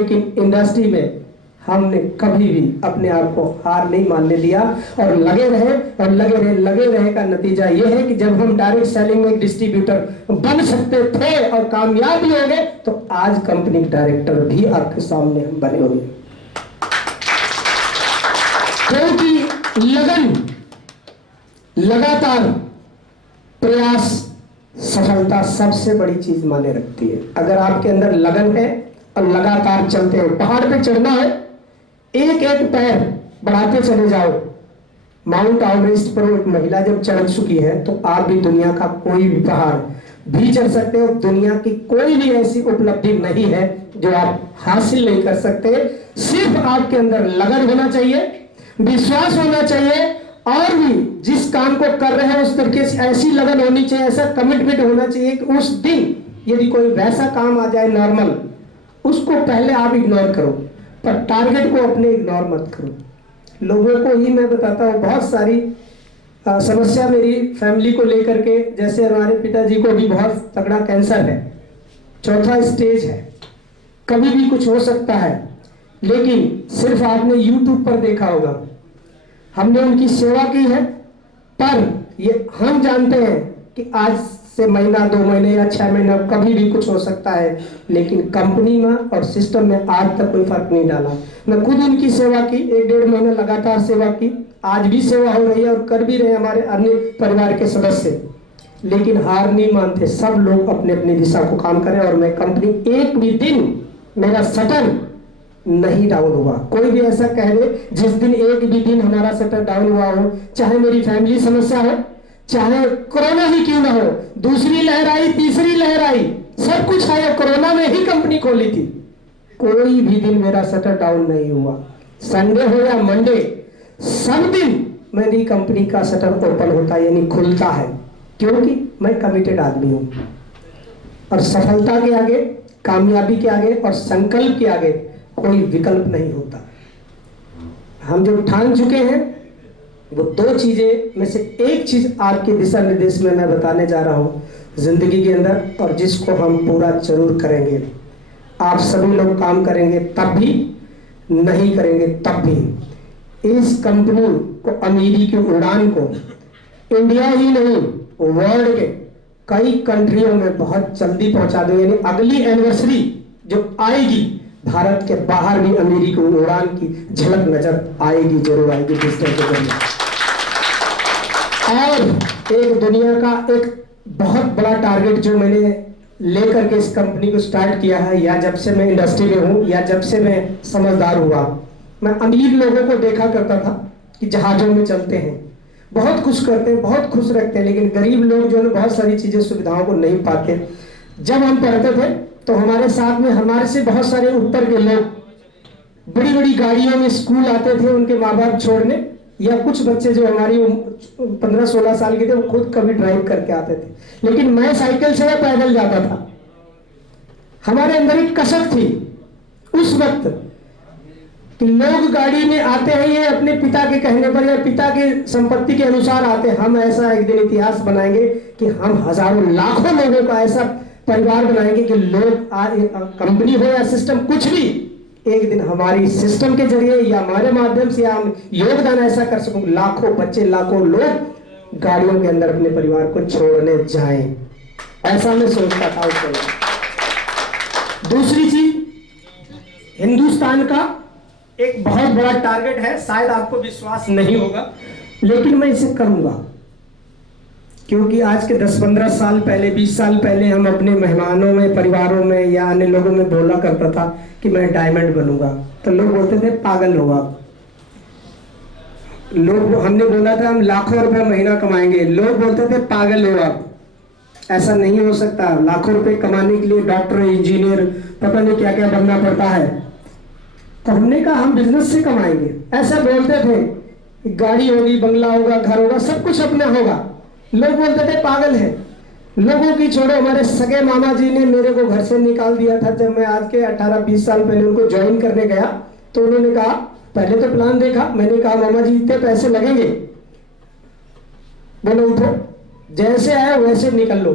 लेकिन इंडस्ट्री में हमने कभी भी अपने आप को हार नहीं मानने दिया और लगे रहे का नतीजा ये है कि जब हम डायरेक्ट सेलिंग में एक डिस्ट्रीब्यूटर बन सकते थे और कामयाब भी हो गए, तो आज कंपनी डायरेक्टर भी आपके सामने हम बने हुए। क्योंकि लगन, लगातार प्रयास सफलता सबसे बड़ी चीज माने रखती है। अगर आपके अंदर लगन है और लगातार चलते हो, पहाड़ पे चढ़ना है, एक एक पैर बढ़ाते चले जाओ। माउंट एवरेस्ट पर एक महिला जब चढ़ चुकी है, तो आप भी दुनिया का कोई भी पहाड़ भी चढ़ सकते हो। दुनिया की कोई भी ऐसी उपलब्धि नहीं है जो आप हासिल नहीं कर सकते। सिर्फ आपके अंदर लगन होना चाहिए, विश्वास होना चाहिए, और भी जिस काम को कर रहे हैं उस तरीके से ऐसी लगन होनी चाहिए, ऐसा कमिटमेंट होना चाहिए कि उस दिन यदि कोई वैसा काम आ जाए नॉर्मल, उसको पहले आप इग्नोर करो, पर टारगेट को अपने इग्नोर मत करो। लोगों को ही मैं बताता हूँ, बहुत सारी समस्या मेरी फैमिली को लेकर के, जैसे हमारे पिताजी को भी बहुत तगड़ा कैंसर है, 4था स्टेज है, कभी भी कुछ हो सकता है। लेकिन सिर्फ आपने YouTube पर देखा होगा, हमने उनकी सेवा की है, पर ये हम जानते हैं कि आज से महीना 2 महीने या 6 महीना कभी भी कुछ हो सकता है, लेकिन कंपनी में और सिस्टम में आज तक कोई फर्क नहीं डाला। मैं खुद उनकी सेवा की, 1-1.5 महीना लगातार सेवा की, आज भी सेवा हो रही है और कर भी रहे हमारे अन्य परिवार के सदस्य, लेकिन हार नहीं मानते। सब लोग अपने अपनी दिशा को काम करें और मैं कंपनी, एक भी दिन मेरा शटर नहीं डाउन हुआ। कोई भी ऐसा कह दे जिस दिन एक भी दिन हमारा शटर डाउन हुआ हो, चाहे मेरी फैमिली समस्या हो, चाहे कोरोना ही क्यों ना हो, दूसरी लहर आई, तीसरी लहर आई, सब कुछ आया, कोरोना में ही कंपनी खोली थी, कोई भी दिन मेरा शटर डाउन नहीं हुआ। संडे हो या मंडे, सब दिन मेरी कंपनी का शटर ओपन होता है, यानी खुलता है, क्योंकि मैं कमिटेड आदमी हूं। और सफलता के आगे, कामयाबी के आगे और संकल्प के आगे कोई विकल्प नहीं होता। हम जो ठान चुके हैं वो 2 चीजें में से एक चीज आपके दिशा निर्देश में मैं बताने जा रहा हूं जिंदगी के अंदर, और जिसको हम पूरा जरूर करेंगे। आप सभी लोग काम करेंगे तब भी, नहीं करेंगे तब भी। इस कंपनी को, अमीरी की उड़ान को इंडिया ही नहीं वर्ल्ड के कई कंट्रियों में बहुत जल्दी पहुंचा देंगे। यानी अगली एनिवर्सरी जो आएगी, भारत के बाहर भी अमीरी की उड़ान की झलक नजर आएगी, जरूर आएगी डिजिटल के जरिए। और एक दुनिया का एक बहुत बड़ा टारगेट जो मैंने लेकर के इस कंपनी को स्टार्ट किया है, या जब से मैं इंडस्ट्री में हूं, या जब से मैं समझदार हुआ, मैं अमीर लोगों को देखा करता था कि जहाजों में चलते हैं, बहुत खुश करते हैं, बहुत खुश रखते हैं, लेकिन गरीब लोग जो है बहुत सारी चीजें, सुविधाओं को नहीं पाते। जब हम पढ़ते थे तो हमारे साथ में हमारे से बहुत सारे ऊपर के लोग बड़ी बड़ी गाड़ियों में स्कूल आते थे उनके माँ बाप छोड़ने, या कुछ बच्चे जो हमारी 15-16 साल के थे वो खुद कभी ड्राइव करके आते थे, लेकिन मैं साइकिल से या पैदल जाता था। हमारे अंदर एक कसक थी उस वक्त कि लोग गाड़ी में आते हैं ये अपने पिता के कहने पर या पिता के संपत्ति के अनुसार आते हैं। हम ऐसा एक दिन इतिहास बनाएंगे कि हम हजारों लाखों लोगों का ऐसा परिवार बनाएंगे कि लोग, कंपनी हो या सिस्टम, कुछ भी, एक दिन हमारी सिस्टम के जरिए या हमारे माध्यम से हम योगदान ऐसा कर सकूं, लाखों बच्चे, लाखों लोग गाड़ियों के अंदर अपने परिवार को छोड़ने जाएं। ऐसा मैं सोचता था उस समय। दूसरी चीज, हिंदुस्तान का एक बहुत बड़ा टारगेट है, शायद आपको विश्वास नहीं होगा, लेकिन मैं इसे करूंगा, क्योंकि आज के 10-15 साल पहले, 20 साल पहले हम अपने मेहमानों में, परिवारों में या अन्य लोगों में बोला करता था कि मैं डायमंड बनूंगा, तो लोग बोलते थे पागल हो आप। लोग, हमने बोला था हम लाखों रुपए महीना कमाएंगे, लोग बोलते थे पागल हो आप, ऐसा नहीं हो सकता, लाखों रुपए कमाने के लिए डॉक्टर, इंजीनियर, पता नहीं क्या क्या बनना पड़ता है। तो हमने कहा हम बिजनेस से कमाएंगे, ऐसा बोलते थे। गाड़ी होगी, बंगला होगा, घर होगा, सब कुछ अपना होगा, लोग बोलते थे पागल है। लोगों की छोड़ो, हमारे सगे मामा जी ने मेरे को घर से निकाल दिया था जब मैं आज के 18-20 साल पहले उनको ज्वाइन करने गया, तो उन्होंने कहा, पहले तो प्लान देखा, मैंने कहा मामा जी इतने पैसे लगेंगे, बोले उठो, जैसे आए वैसे निकल लो,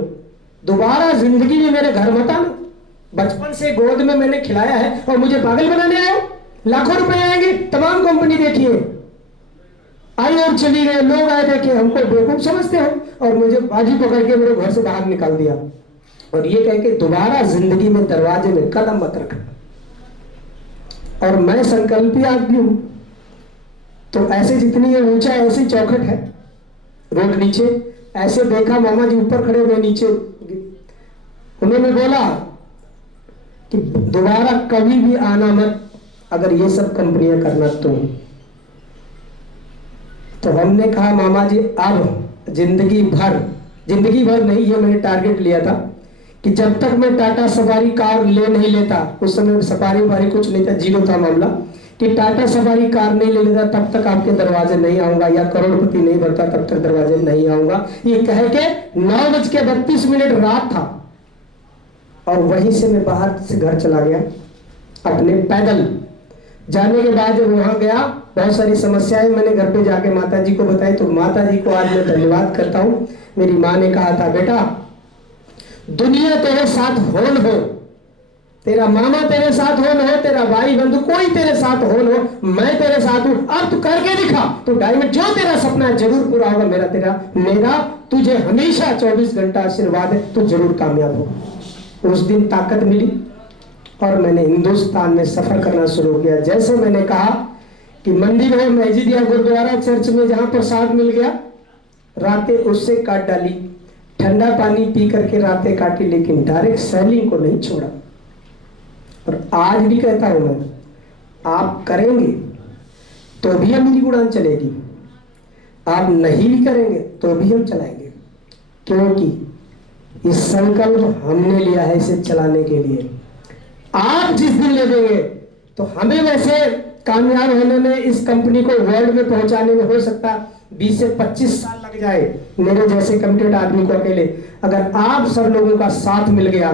दोबारा जिंदगी में मेरे घर मत आना, बचपन से गोद में मैंने खिलाया है और मुझे पागल बनाने आए? लाखों रुपए आएंगे, तमाम कंपनी देखिए आई और चली गए, लोग आए देखे, हमको बेवकूफ समझते हो और मुझे बाजी पकड़ के मेरे घर से बाहर निकाल दिया और ये कह के दोबारा जिंदगी में दरवाजे में कदम मत रखना। और मैं संकल्पी आदमी हूं, तो ऐसे जितनी ये ऊंचा ऐसी चौखट है, रोड नीचे, ऐसे देखा मामा जी ऊपर खड़े हुए नीचे, उन्होंने बोला कि दोबारा कभी भी आना मत अगर ये सब कंपनियां करना तो हमने कहा मामा जी अब जिंदगी भर नहीं, ये मैंने टारगेट लिया था कि जब तक मैं टाटा सफारी कार ले नहीं लेता, उस समय सफारी वारी कुछ नहीं था, जीरो था मामला, कि टाटा सफारी कार नहीं ले लेता तब तक आपके दरवाजे नहीं आऊंगा, या करोड़पति नहीं बनता तब तक दरवाजे नहीं आऊंगा। ये कह के 9:32 रात था और वहीं से मैं बाहर से घर चला गया अपने पैदल। जाने के बाद जब वहां गया, बहुत सारी समस्याएं मैंने घर पे जाके माता जी को बताई, तो माता जी को आज मैं धन्यवाद करता हूं। मेरी माँ ने कहा था, बेटा दुनिया तेरे साथ हो न हो, तेरा मामा तेरे साथ हो न हो, तेरा भाई बंधु कोई तेरे साथ हो न हो, मैं तेरे साथ हूं, अब तू करके दिखा, तो डायमंड जो तेरा सपना है जरूर पूरा होगा। मेरा तुझे हमेशा 24 घंटा आशीर्वाद है, तू जरूर कामयाब हो। उस दिन ताकत मिली और मैंने हिंदुस्तान में सफर करना शुरू किया। जैसे मैंने कहा कि मंदिर है, मस्जिद या गुरुद्वारा, चर्च में जहां प्रसाद मिल गया, रातें उससे काट डाली, ठंडा पानी पी करके रातें काटी, लेकिन डायरेक्ट सेलिंग को नहीं छोड़ा। और आज भी कहता हूं मैं, आप करेंगे तो भी मेरी उड़ान चलेगी, आप नहीं भी करेंगे तो भी हम चलाएंगे, क्योंकि इस संकल्प हमने लिया है इसे चलाने के लिए। आप जिस दिन ले देंगे तो हमें वैसे कामयाब होने में, इस कंपनी को वर्ल्ड में पहुंचाने में हो सकता 20 से 25 साल लग जाए, मेरे जैसे कमिटेड आदमी को अकेले। अगर आप सब लोगों का साथ मिल गया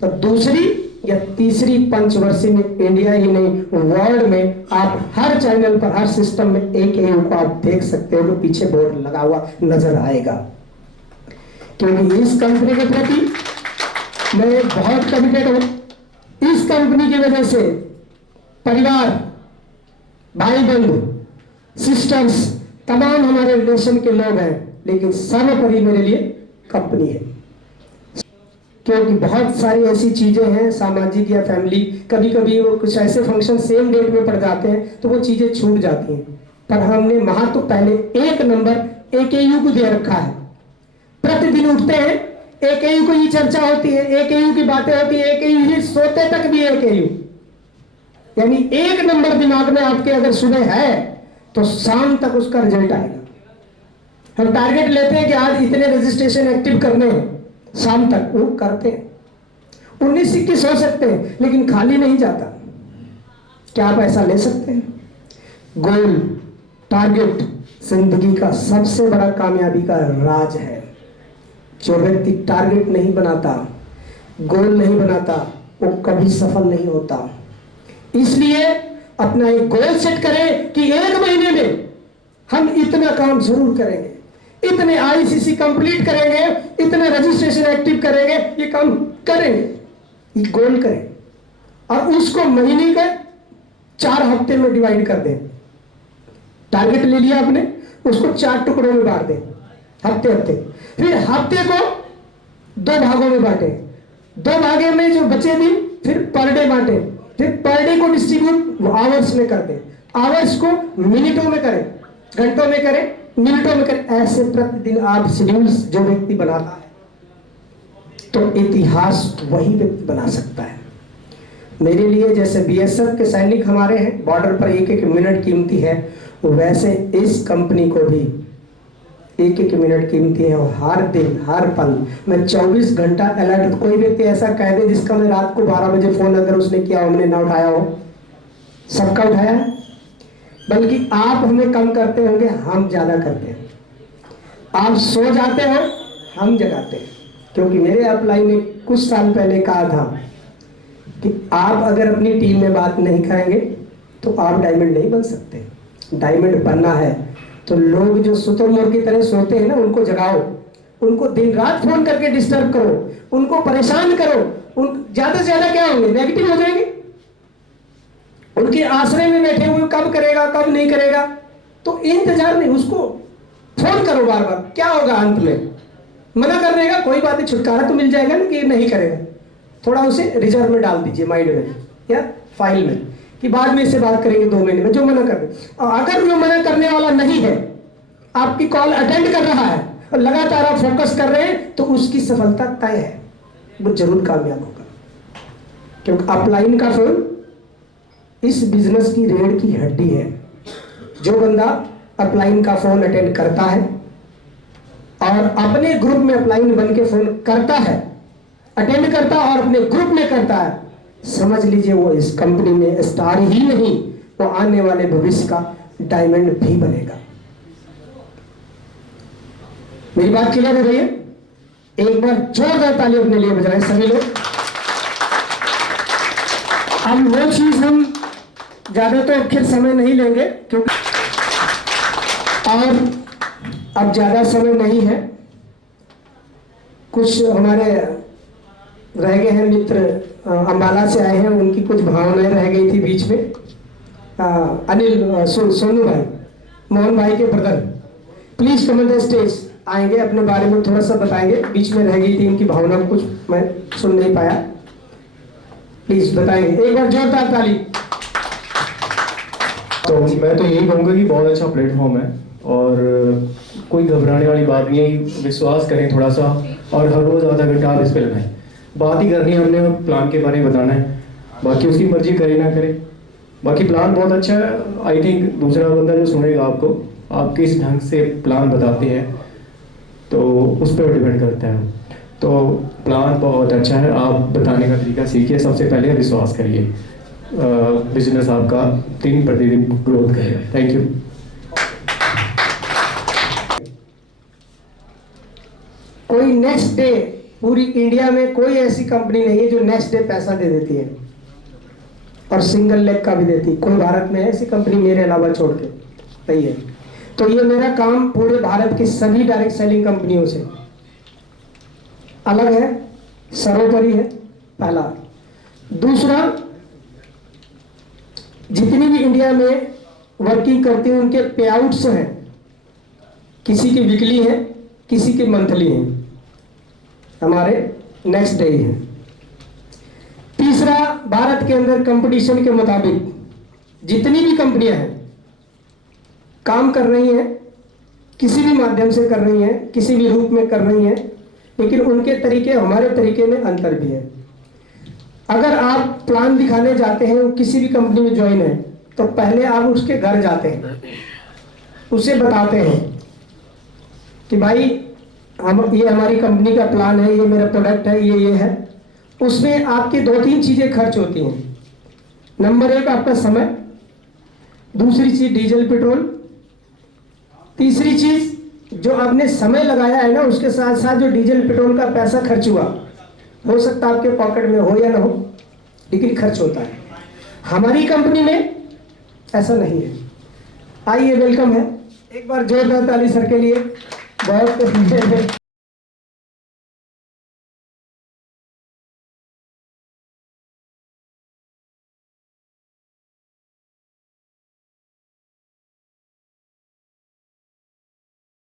तो दूसरी या तीसरी पंचवर्षीय में इंडिया ही नहीं वर्ल्ड में आप हर चैनल पर, हर सिस्टम में एक को आप देख सकते हो, तो पीछे बोर्ड लगा हुआ नजर आएगा। क्योंकि इस कंपनी के प्रति मैं बहुत कमिटेड हूं। इस कंपनी की वजह से परिवार, भाई बंधु, सिस्टर्स, तमाम हमारे रिलेशन के लोग हैं, लेकिन सर्वोपरि मेरे लिए कंपनी है। क्योंकि बहुत सारी ऐसी चीजें हैं सामाजिक या फैमिली, कभी कभी वो कुछ ऐसे फंक्शन सेम डेट में पड़ जाते हैं तो वो चीजें छूट जाती हैं, पर हमने महत्व पहले 1 नंबर AKU को दे रखा है। प्रतिदिन उठते हैं, AKU को ही चर्चा होती है, AKU की बातें होती है, AKU ही सोते तक भी AKU, यानी 1 नंबर दिमाग में आपके अगर सुबह है तो शाम तक उसका रिजल्ट आएगा। हम टारगेट लेते हैं कि आज इतने रजिस्ट्रेशन एक्टिव करने हैं, शाम तक वो करते हैं। 19-21 हो सकते हैं, लेकिन खाली नहीं जाता। क्या आप ऐसा ले सकते हैं? गोल, टारगेट जिंदगी का सबसे बड़ा कामयाबी का राज है। जो व्यक्ति टारगेट नहीं बनाता, गोल नहीं बनाता, वो कभी सफल नहीं होता। इसलिए अपना एक गोल सेट करें कि 1 महीने में हम इतना काम जरूर करेंगे, इतने ICC कंप्लीट करेंगे, इतने रजिस्ट्रेशन एक्टिव करेंगे, ये काम करेंगे, ये गोल करें और उसको महीने के 4 हफ्ते में डिवाइड कर दें। टारगेट ले लिया आपने, उसको 4 टुकड़ों में बांट दें, हफ्ते हफ्ते। फिर हफ्ते को 2 भागों में बांटे, 2 भागे में जो बचे दिन फिर पर डे बांटे, फिर पर डे को डिस्ट्रीब्यूट आवर्स में कर दें, आवर्स को मिनटों में करें, घंटों में करें, मिनटों में करें। ऐसे प्रतिदिन आप शेड्यूल्स जो व्यक्ति बनाता है तो इतिहास वही व्यक्ति बना सकता है। मेरे लिए जैसे BSF के सैनिक हमारे हैं, बॉर्डर पर 1-1 मिनट कीमती है, वैसे इस कंपनी को भी 1-1 मिनट कीमती है। और हर दिन हर पल मैं 24 घंटा अलर्ट। कोई व्यक्ति ऐसा कह दे जिसका मैं रात को 12 बजे फोन अगर उसने किया हमने ना उठाया हो, सबका उठाया है, बल्कि आप हमें कम करते होंगे, हम ज्यादा करते हैं। आप सो जाते हो, हम जगाते हैं। क्योंकि मेरे अपलाइन ने कुछ साल पहले कहा था कि आप अगर अपनी टीम में बात नहीं करेंगे तो आप डायमंड नहीं बन सकते। डायमंड बनना है तो लोग जो शुतुरमुर्ग की तरह सोते हैं ना, उनको जगाओ, उनको दिन रात फोन करके डिस्टर्ब करो, उनको परेशान करो, उन ज्यादा से ज्यादा क्या होंगे, नेगेटिव हो जाएंगे। उनके आश्रय में बैठे हुए कब करेगा कब नहीं करेगा, तो इंतजार नहीं, उसको फोन करो बार बार, क्या होगा अंत में, मना कर देगा, कोई बात नहीं, छुटकारा तो मिल जाएगा ना कि नहीं करेगा। थोड़ा उसे रिजर्व में डाल दीजिए, माइंड में या फाइल में, कि बाद में इससे बात करेंगे 2 महीने में, जो मना कर दे। और अगर जो मना करने वाला नहीं है, आपकी कॉल अटेंड कर रहा है और लगातार आप फोकस कर रहे हैं, तो उसकी सफलता तय है, वो जरूर कामयाब होगा। क्योंकि अपलाइन का फोन इस बिजनेस की रीढ़ की हड्डी है। जो बंदा अपलाइन का फोन अटेंड करता है और अपने ग्रुप में अपलाइन बन के फोन करता है, अटेंड करता है और अपने ग्रुप में करता है, समझ लीजिए वो इस कंपनी में स्टार ही नहीं, वो आने वाले भविष्य का डायमंड भी बनेगा। मेरी बात क्लियर है भैया? एक बार जोरदार ताली अपने लिए बजाएं सभी लोग। अब वो चीज हम ज्यादा तो फिर समय नहीं लेंगे, क्योंकि और अब ज्यादा समय नहीं है। कुछ हमारे रह गए हैं मित्र, अंबाला से आए हैं, उनकी कुछ भावनाएं रह गई थी बीच में। अनिल सोनू भाई, मोहन भाई के brother, please come on the stage, आएंगे, अपने बारे में थोड़ा सा बताएंगे। बीच में रह गई थी इनकी भावना, कुछ मैं सुन नहीं पाया, प्लीज बताएंगे, एक बार जोरदार ताली। तो मैं तो यही कहूँगा कि बहुत अच्छा प्लेटफॉर्म है और कोई घबराने वाली बात नहीं है। विश्वास करें थोड़ा सा और हर रोज़ आधा घंटा आप इस पर लगाएं। बात ही करनी है हमने, प्लान के बारे में बताना है, बाकी उसकी मर्जी करे ना करे। बाकी प्लान बहुत अच्छा है। आई थिंक दूसरा बंदा जो सुनेगा आपको, आप किस ढंग से प्लान बताते हैं तो उस पर डिपेंड करता है। तो प्लान बहुत अच्छा है, आप बताने का तरीका सीखिए। सबसे पहले विश्वास करिए, बिजनेस आपका दिन प्रतिदिन ग्रोथ करेगा। Thank you. कोई नेक्स्ट डे, पूरी इंडिया में कोई ऐसी कंपनी नहीं है जो नेक्स्ट डे पैसा दे देती है और सिंगल लेग का भी देती है। कोई भारत में ऐसी कंपनी मेरे अलावा छोड़ के नहीं है। तो ये मेरा काम पूरे भारत की सभी डायरेक्ट सेलिंग कंपनियों से अलग है, सर्वोपरि है, पहला। दूसरा, जितनी भी इंडिया में वर्किंग करती हैं उनके पे आउट्स हैं, किसी की वीकली है, किसी की मंथली है, हमारे नेक्स्ट डे है। तीसरा, भारत के अंदर कंपटीशन के मुताबिक जितनी भी कंपनियां हैं काम कर रही हैं, किसी भी माध्यम से कर रही हैं, किसी भी रूप में कर रही हैं, लेकिन उनके तरीके हमारे तरीके में अंतर भी है। अगर आप प्लान दिखाने जाते हैं, वो किसी भी कंपनी में ज्वाइन है, तो पहले आप उसके घर जाते हैं, उसे बताते हैं कि भाई ये हमारी कंपनी का प्लान है, ये मेरा प्रोडक्ट है, ये है। उसमें आपकी 2-3 चीजें खर्च होती हैं। नंबर 1 आपका समय, दूसरी चीज डीजल पेट्रोल, तीसरी चीज जो आपने समय लगाया है ना, उसके साथ साथ जो डीजल पेट्रोल का पैसा खर्च हुआ, हो सकता है आपके पॉकेट में हो या ना हो, लेकिन खर्च होता है। हमारी कंपनी में ऐसा नहीं है। आइए, वेलकम है, एक बार जोरदार ताली सर के लिए। बहुत